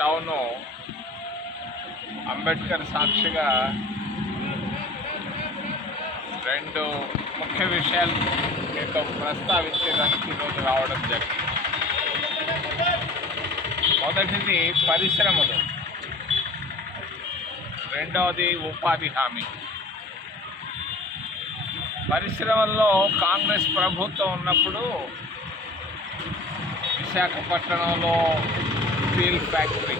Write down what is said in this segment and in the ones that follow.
Town Ambedkar సాక్షిగా రెండు ముఖ్య విషయాలు మీతో ప్రస్తావించడానికి ఈరోజు రావడం జరిగింది. మొదటిది పరిశ్రమలు. రెండవది ఉపాధి హామీ. పరిశ్రమల్లో కాంగ్రెస్ ప్రభుత్వం ఉన్నప్పుడు విశాఖపట్నంలో స్టీల్ ఫ్యాక్టరీ.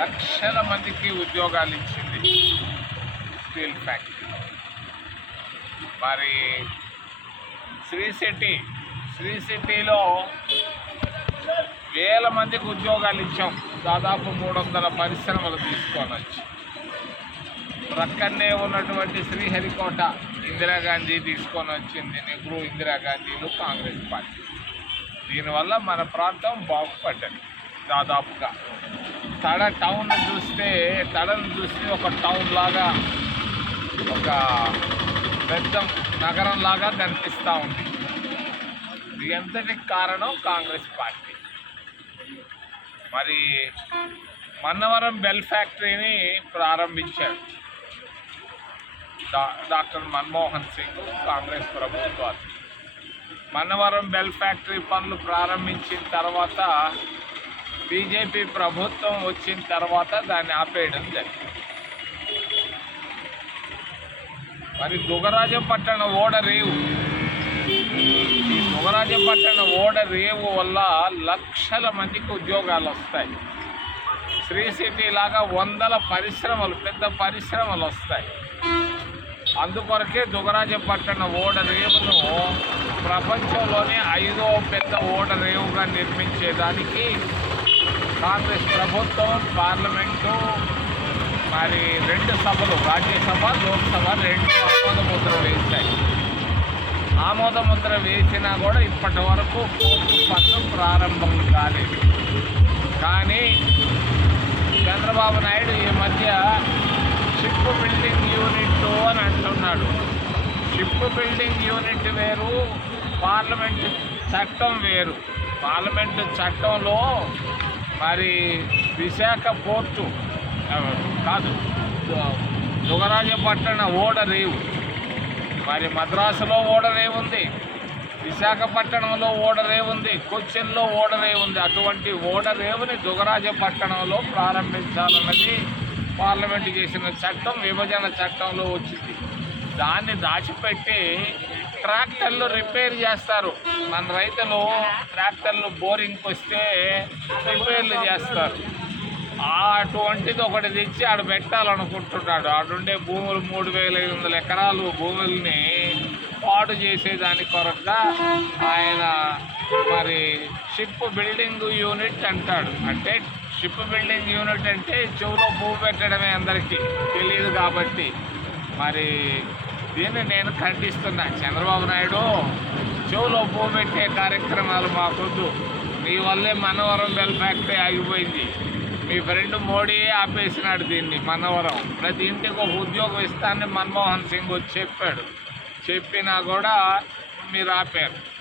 లక్షల మందికి ఉద్యోగాలు ఇచ్చింది స్టీల్ ఫ్యాక్టరీ. మరి శ్రీ సిటీ శ్రీ సిటీలో వేల మందికి ఉద్యోగాలు ఇచ్చాం. దాదాపు మూడు వందల పరిశ్రమలు తీసుకొని వచ్చి. ప్రక్కనే ఉన్నటువంటి శ్రీహరికోట ఇందిరాగాంధీ తీసుకొని వచ్చింది నెహ్రూ ఇందిరాగాంధీలు కాంగ్రెస్ పార్టీ. దీనివల్ల మన ప్రాంతం బాగుపడ్డది దాదాపుగా. తడ టౌన్ చూస్తే తడను చూస్తే ఒక టౌన్ లాగా ఒక పెద్ద నగరం లాగా కనిపిస్తూ ఉంది. ఇది ఎంతటికి కారణం? కాంగ్రెస్ పార్టీ. మరి మన్నవరం బెల్ ఫ్యాక్టరీని ప్రారంభించారు. డా డాక్టర్ మన్మోహన్ సింగ్ కాంగ్రెస్ ప్రభుత్వాలు. మన్నవరం బెల్ ఫ్యాక్టరీ పనులు ప్రారంభించిన తర్వాత బీజేపీ ప్రభుత్వం వచ్చిన తర్వాత దాన్ని ఆపేయడం జరిగింది. మరి దుగరాజపట్టణ ఓడ రేవు. ఈ దుగరాజపట్టణ ఓడ రేవు వల్ల లక్షల మందికి ఉద్యోగాలు వస్తాయి. శ్రీ సిటీ లాగా వందల పరిశ్రమలు పెద్ద పరిశ్రమలు వస్తాయి. అందుకొరకే దుగరాజపట్టణ ఓడ రేవును ప్రపంచంలోనే ఐదో పెద్ద ఓటరేవుగా నిర్మించేదానికి కాంగ్రెస్ ప్రభుత్వం పార్లమెంటు మరి రెండు సభలు రాజ్యసభ లోక్సభ రెండు ఆమోద ముద్ర వేశాయి. ఆమోద ముద్ర వేసినా కూడా ఇప్పటి వరకు కోర్టు పన్ను ప్రారంభం కాలేదు. కానీ చంద్రబాబు నాయుడు ఈ మధ్య షిప్ బిల్డింగ్ యూనిట్ అని అంటున్నాడు. షిప్ బిల్డింగ్ యూనిట్ వేరు పార్లమెంట్ చట్టం వేరు. పార్లమెంట్ చట్టంలో మరి విశాఖ పోర్టు కాదు దుగరాజపట్నం ఓడ రేవు. మరి మద్రాసులో ఓడరేవు ఉంది విశాఖపట్నంలో ఓడ రేవు ఉంది కొచ్చిన్లో ఓడ ఉంది. అటువంటి ఓడ రేవుని దుగరాజపట్టణంలో ప్రారంభించాలన్నది పార్లమెంట్ చేసిన చట్టం విభజన చట్టంలో వచ్చింది. దాన్ని దాచిపెట్టి ట్రాక్టర్లు రిపేర్ చేస్తారు. మన రైతులు ట్రాక్టర్లు బోరింగ్కి వస్తే రిపేర్లు చేస్తారు. ఆ అటువంటిది ఒకటి తెచ్చి ఆడ పెట్టాలనుకుంటున్నాడు. ఆడుండే భూములు మూడు వేల ఐదు వందల ఎకరాలు భూముల్ని పాడు చేసేదాని కొరకుగా ఆయన మరి షిప్ బిల్డింగ్ యూనిట్ అంటాడు. అంటే షిప్ బిల్డింగ్ యూనిట్ అంటే చెవులో భూమి పెట్టడమే అందరికీ. తెలియదు కాబట్టి. మరి దీన్ని నేను ఖండిస్తున్నా. చంద్రబాబు నాయుడు చెవులో పోబెట్టే పెట్టే కార్యక్రమాలు మాకొద్దు. మీ వల్లే మనవరం బెల్ ఫ్యాక్టరీ ఆగిపోయింది. మీ ఫ్రెండ్ మోడీ ఆపేసినాడు దీన్ని మనవరం. ప్రతి ఇంటికి ఒక ఉద్యోగం ఇస్తానని మన్మోహన్ సింగ్ వచ్చి చెప్పాడు. చెప్పినా కూడా మీరు ఆపారు.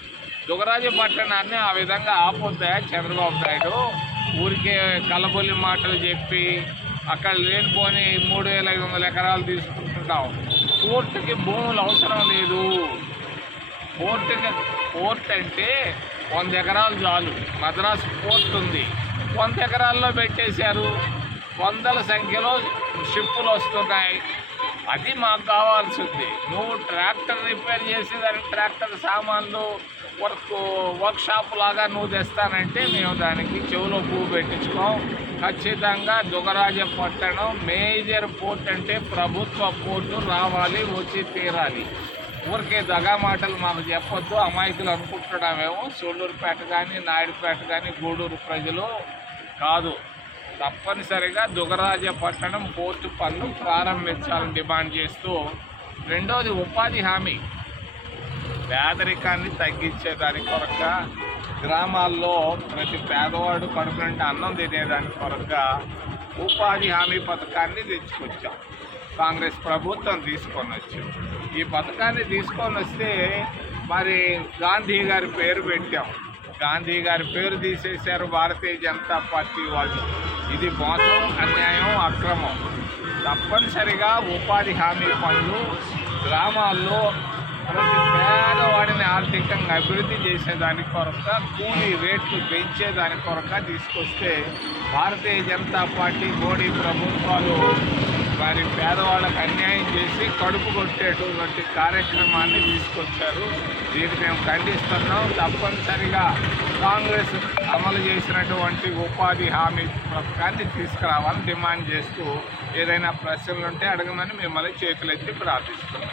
దుగరాజపట్టణాన్ని ఆ విధంగా ఆపొద్దా చంద్రబాబు నాయుడు? ఊరికే కలబొల్లి మాటలు చెప్పి అక్కడ లేనిపోని మూడు వేల ఐదు వందల ఎకరాలు తీసుకుంటున్నాం. కోర్టుకి భూములు అవసరం లేదు. కోర్టుకి కోర్ట్ అంటే వంద ఎకరాలు చాలు. మద్రాసు కోర్టు ఉంది. వంద ఎకరాల్లో పెట్టేశారు. వందల సంఖ్యలో షిప్పులు వస్తున్నాయి. అది మాకు కావాల్సింది. నువ్వు ట్రాక్టర్ రిపేర్ చేసేదానికి ట్రాక్టర్ సామాన్లు వర్క్ వర్క్షాప్ లాగా నువ్వు తెస్తానంటే మేము దానికి చెవులో పువ్వు పెట్టించుకోం. ఖచ్చితంగా దుగరాజపట్టణం మేజర్ పోర్ట్ అంటే ప్రభుత్వ పోర్టు రావాలి వచ్చి తీరాలి. ఊరికే దగా మాటలు మాకు చెప్పొద్దు అమాయకులు అనుకుంటున్నామేమో. సూళ్ళూరుపేట కానీ నాయుడుపేట కానీ గూడూరు ప్రజలు కాదు. తప్పనిసరిగా దుగరాజపట్టణం పోర్టు పనులు ప్రారంభించాలని డిమాండ్ చేస్తూ రెండోది ఉపాధి హామీ. పేదరికాన్ని తగ్గించేదాని కొరక గ్రామాల్లో ప్రతి పేదవాడు కడుపునంటే అన్నం తినేదాని కొరక ఉపాధి హామీ పథకాన్ని తెచ్చుకొచ్చాం. కాంగ్రెస్ ప్రభుత్వం తీసుకొని వచ్చింది. ఈ పథకాన్ని తీసుకొని వస్తే మరి గాంధీ గారి పేరు పెట్టాం. గాంధీ గారి పేరు తీసేశారు భారతీయ జనతా పార్టీ వాళ్ళు. ఇది మోసం అన్యాయం అక్రమం. తప్పనిసరిగా ఉపాధి హామీ పనులు గ్రామాల్లో పేదవాడిని ఆర్థికంగా అభివృద్ధి చేసేదాని కొరక కూలీ రేట్లు పెంచేదాని కొరక తీసుకొస్తే భారతీయ జనతా పార్టీ మోడీ ప్రభుత్వాలు వారి పేదవాళ్ళకు అన్యాయం చేసి కడుపు కొట్టేటువంటి కార్యక్రమాన్ని తీసుకొచ్చారు. దీన్ని మేము ఖండిస్తున్నాం. తప్పనిసరిగా కాంగ్రెస్ అమలు చేసినటువంటి ఉపాధి హామీ పథకాన్ని తీసుకురావాలని డిమాండ్ చేస్తూ ఏదైనా ప్రశ్నలు ఉంటే అడగమని మిమ్మల్ని చేతులెత్తి ప్రార్థిస్తున్నాం.